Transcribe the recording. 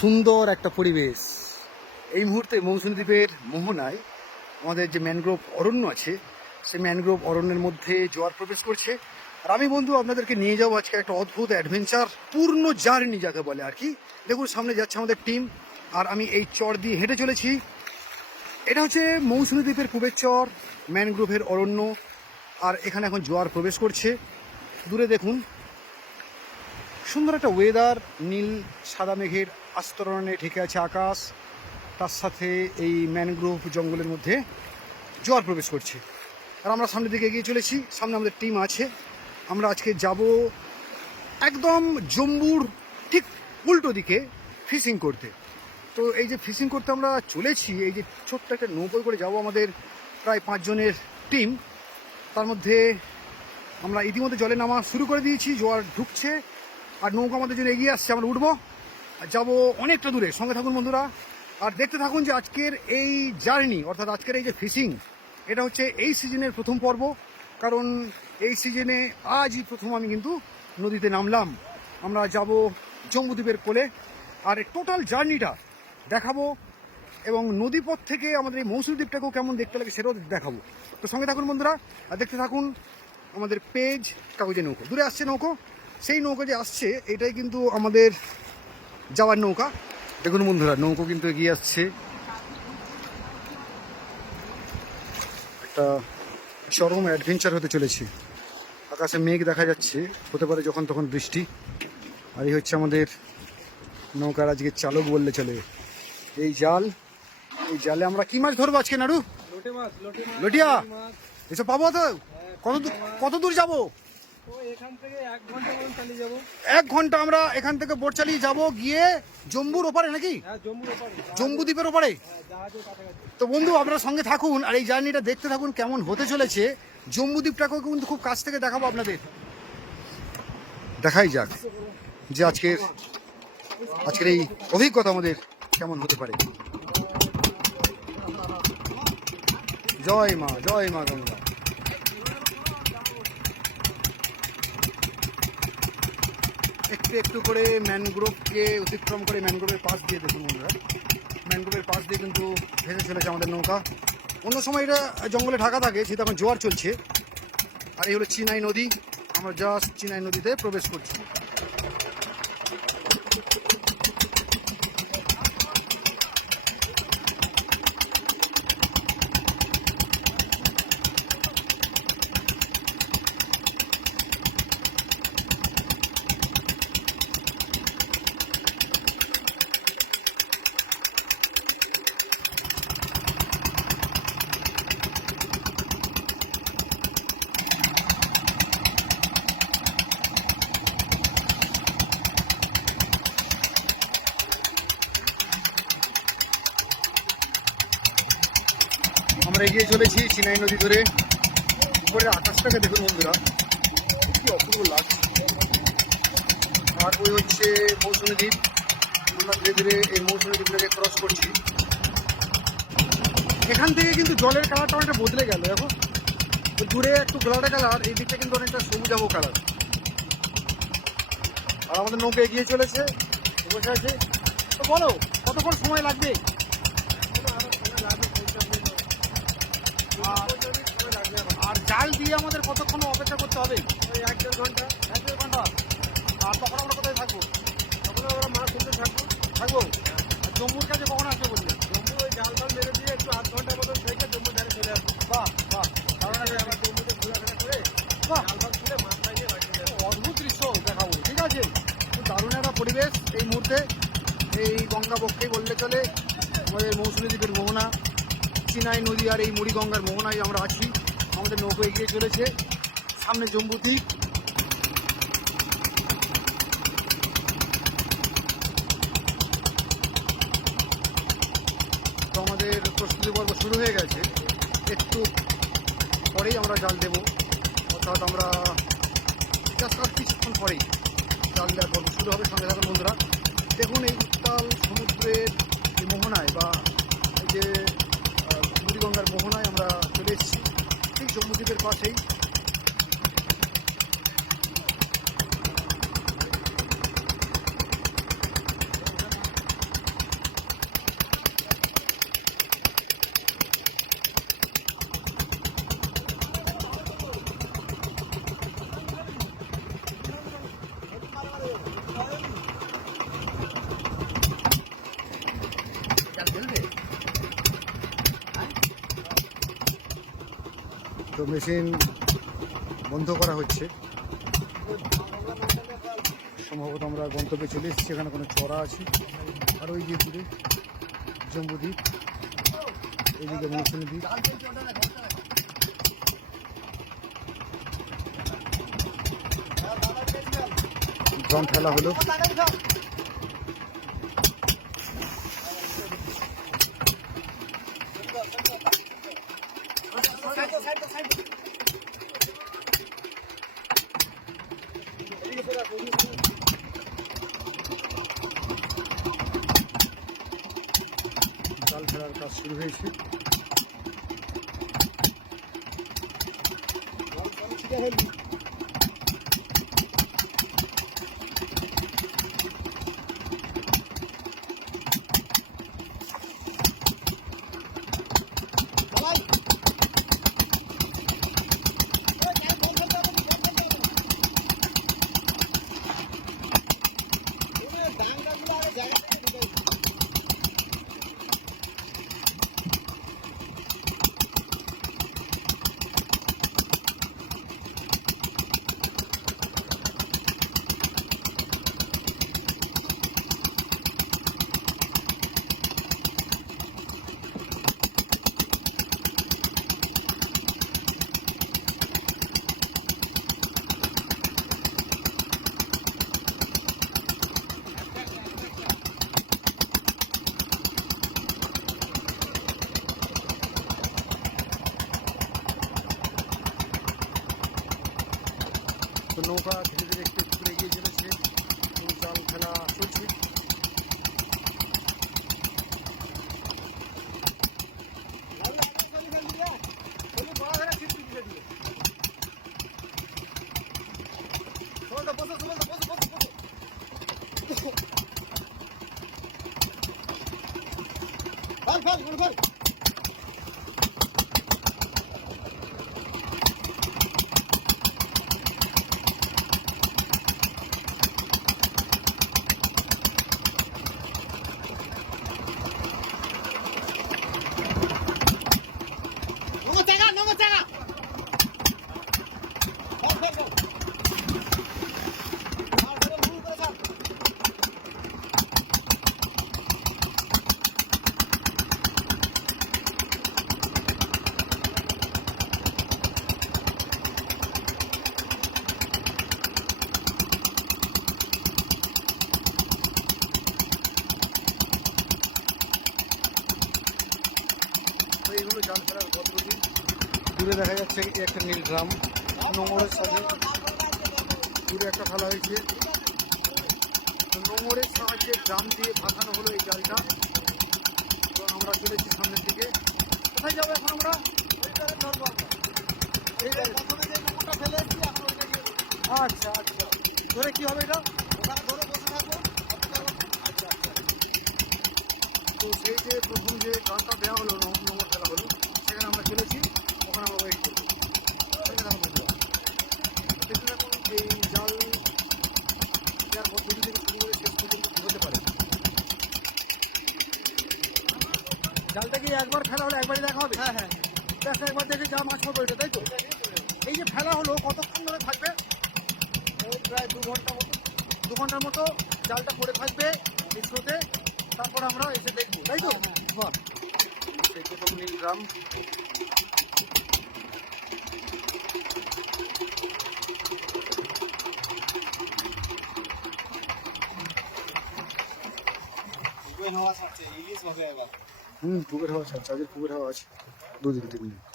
সুন্দর একটা পরিবেশ এই মুহূর্তে মৌসুমী দ্বীপের মোহনায় আমাদের যে ম্যানগ্রোভ অরণ্য আছে সেই ম্যানগ্রোভ অরণ্যের মধ্যে জোয়ার প্রবেশ করছে। আর আমি বন্ধু আপনাদেরকে নিয়ে যাবো আজকে একটা অদ্ভুত অ্যাডভেঞ্চার, পূর্ণ জার্নি যাকে বলে আর কি। দেখুন সামনে যাচ্ছে আমাদের টিম, আর আমি এই চর দিয়ে হেঁটে চলেছি। এটা হচ্ছে মৌসুমী দ্বীপের পূবের চর, ম্যানগ্রোভের অরণ্য। আর এখানে এখন জোয়ার প্রবেশ করছে। দূরে দেখুন সুন্দর একটা ওয়েদার, নীল সাদা মেঘের আস্তরণে ঢেকে আছে আকাশ, তার সাথে এই ম্যানগ্রোভ জঙ্গলের মধ্যে জোয়ার প্রবেশ করছে। আর আমরা সামনের দিকে এগিয়ে চলেছি, সামনে আমাদের টিম আছে। আমরা আজকে যাব একদম জম্বুর ঠিক উল্টো দিকে ফিশিং করতে। তো এই যে ফিশিং করতে আমরা চলেছি, এই যে ছোট্ট একটা নৌকোয় করে যাব আমাদের প্রায় 5 জনের টিম। তার মধ্যে আমরা ইতিমধ্যে জলে নামা শুরু করে দিয়েছি, জোয়ার ঢুকছে আর নৌকা আমাদের জন্য এগিয়ে আসছে। আমরা উঠবো আর যাবো অনেকটা দূরে। সঙ্গে থাকুন বন্ধুরা আর দেখতে থাকুন যে আজকের এই জার্নি, অর্থাৎ আজকের এই যে ফিশিং, এটা হচ্ছে এই সিজনের প্রথম পর্ব। কারণ এই সিজনে আজই প্রথম আমি কিন্তু নদীতে নামলাম। আমরা যাব জম্বুদ্বীপের কোলে আর টোটাল জার্নিটা দেখাবো, এবং নদীপথ থেকে আমাদের এই মৌসুমী দ্বীপটাকেও কেমন দেখতে লাগে সেটাও দেখাবো। তো সঙ্গে থাকুন বন্ধুরা আর দেখতে থাকুন আমাদের পেজ কাগজে নৌকো। দূরে আসছে নৌকো, সেই নৌকা যে আসছে এটাই কিন্তু আমাদের যাওয়ার নৌকা। দেখুন বন্ধুরা নৌকো কিন্তু এগিয়ে আসছে। একটা চরম অ্যাডভেঞ্চার হতে চলেছে। আকাশে মেঘ দেখা যাচ্ছে, হতে পারে যখন তখন বৃষ্টি। আর এই হচ্ছে আমাদের নৌকার আজকে চালক বললে চলে। এই জাল, এই জালে আমরা কি মাছ ধরবো আজকে নাড়ু? লটিয়া এসব পাবো তো? কত দূর যাবো? 1 ঘন্টা আমরা এখান থেকে বোট চালিয়ে যাবো, গিয়ে জম্বুর ওপারে নাকি জম্বুদ্বীপের ওপারে। তো বন্ধু আপনারা সঙ্গে থাকুন আর এই জার্নিটা দেখতে থাকুন কেমন হতে চলেছে। জম্বুদ্বীপটাকেও কিন্তু খুব কাছ থেকে দেখাবো আপনাদের। দেখাই যাক যে আজকের এই অভিজ্ঞতা আমাদের কেমন হতে পারে। জয় মা, জয় মা গঙ্গা। একটু একটু করে ম্যানগ্রোভকে অতিক্রম করে ম্যানগ্রোভের পাশ দিয়ে, দেখুন বন্ধুরা ম্যানগ্রোভের পাশ দিয়ে কিন্তু ভেসে চলেছে আমাদের নৌকা। অন্য সময় এটা জঙ্গলে ঢাকা থাকে, যেহেতু এখন জোয়ার চলছে। আর এই হলো চিনাই নদী, আমরা জাস্ট চিনাই নদীতে প্রবেশ করছি। আমরা এগিয়ে চলেছি চিনাই নদী ধরে। উপরের আকাশটাকে দেখুন বন্ধুরা, কি অপূর্ব লাগছে। আর ওই হচ্ছে মৌসুমী দ্বীপ। আমরা ধীরে ধীরে এই মৌসুমী দ্বীপটাকে ক্রস করছি। এখান থেকে কিন্তু জলের কালারটা অনেকটা বদলে গেল। দেখো দূরে একটু গোলাটা কালার, এই দিকটা কিন্তু অনেকটা সবুজাবো কালার। আর আমাদের নৌকা এগিয়ে চলেছে, বসে আছে। তো বলো কতক্ষণ সময় লাগবে? আর জাল দিয়ে আমাদের কতক্ষণ অপেক্ষা করতে হবে? ওই 1-1.5 ঘন্টা। 1-1.5 ঘন্টা। আর তখন আমরা কোথায় থাকবো? তখন আমরা মাছ ধরতে থাকবো। আর জম্মুর কাছে কখন আসবে বললে? জম্মু ওই জাল ফাল মেরে দিয়ে একটু 8 ঘন্টা মতো থেকে জম্মু ধারে চলে আসবো। বাহ বাহ, কারণ আমরা জম্মুতে ঘোরাফেরা করে জাল ফাল তুলে মাছ পাইয়ে বাড়ি চলে আসবো। অদ্ভুত দৃশ্য দেখাবো, ঠিক আছে? খুব দারুণ একটা পরিবেশ এই মুহূর্তে। এই গঙ্গা বক্ষেই বললে চলে, আমাদের মৌসুমী দ্বীপের মোহনা, চিনাই নদী আর এই মুড়িগঙ্গার মোহনায় আমরা আছি। আমাদের নৌকো এগিয়ে চলেছে, সামনে জম্বুদ্বীপ। তো আমাদের প্রস্তুতি পর্ব শুরু হয়ে গেছে, একটু পরেই আমরা জাল দেব। অর্থাৎ আমরা জাস্ট আর কিছুক্ষণ পরেই জাল দেওয়ার পর্ব শুরু হবে। সঙ্গে থাকুন বন্ধুরা। দেখুন এই উত্তাল সমুদ্রের এই মোহনায়, বা এই যে মুড়িগঙ্গার মোহনায় আমরা চলে এসেছি, ঠিক জম্বুদ্বীপের পাশেই। তো মেশিন বন্ধ করা হচ্ছে। সম্ভবত আমরা গন্তব্যে চলে এসেছি, সেখানে কোনো চড়া আছে। আর ওই যে দূরে জম্বুদ্বীপ, এইদিকে মৌসুমী দ্বীপ। ড্রাম ফেলা হলো। জাল ফেলার কাজ শুরু হয়েছে। তো নৌকা ধীরে ধীরে একটু একটু করে এগিয়ে চলেছে, জাল ফেলা চলছে। এইগুলো জাল ফেলার পদ্ধতি। দূরে দেখা যাচ্ছে একটা নীল ড্রাম নোংরের সাথে, দূরে একটা ফেলা হয়েছে। নোংরের সাহায্যে ড্রাম দিয়ে ভাসানো হলো এই জালটা। তো আমরা চলেছি সামনের দিকে। কোথায় যাবো এখন আমরা? আচ্ছা আচ্ছা, ধরে কি হবে এটা? তো সেই যে প্রথম যে ড্রামটা দেওয়া হলো, নোংর ফেলা হলো, সেখানে আমরা চলেছি। ওখানে আমরা ওয়েট করবো। দেখুন এখন এই জাল দেওয়ার পদ্ধতি থেকে শুরু করে শেষ পর্যন্ত কী হতে পারে। জালটা কি একবার ফেলা হলো একবারই দেখা হবে? হ্যাঁ হ্যাঁ, দেখা একবার দেখে যা মাছ পাবো এটা, তাই তো? এই যে ফেলা হলো কতক্ষণ ধরে থাকবে? প্রায় 2 ঘন্টা মতো। 2 ঘন্টার মতো জালটা পড়ে থাকবে এই স্রোতে, তারপর আমরা এসে দেখবো, তাই তো? বাহ, সেই প্রথম নীল গ্রাম। পুকুরের হাওয়া ছাড়ছে, আজকে পুকুরের হাওয়া আছে 2 থেকে 3 মিনিট।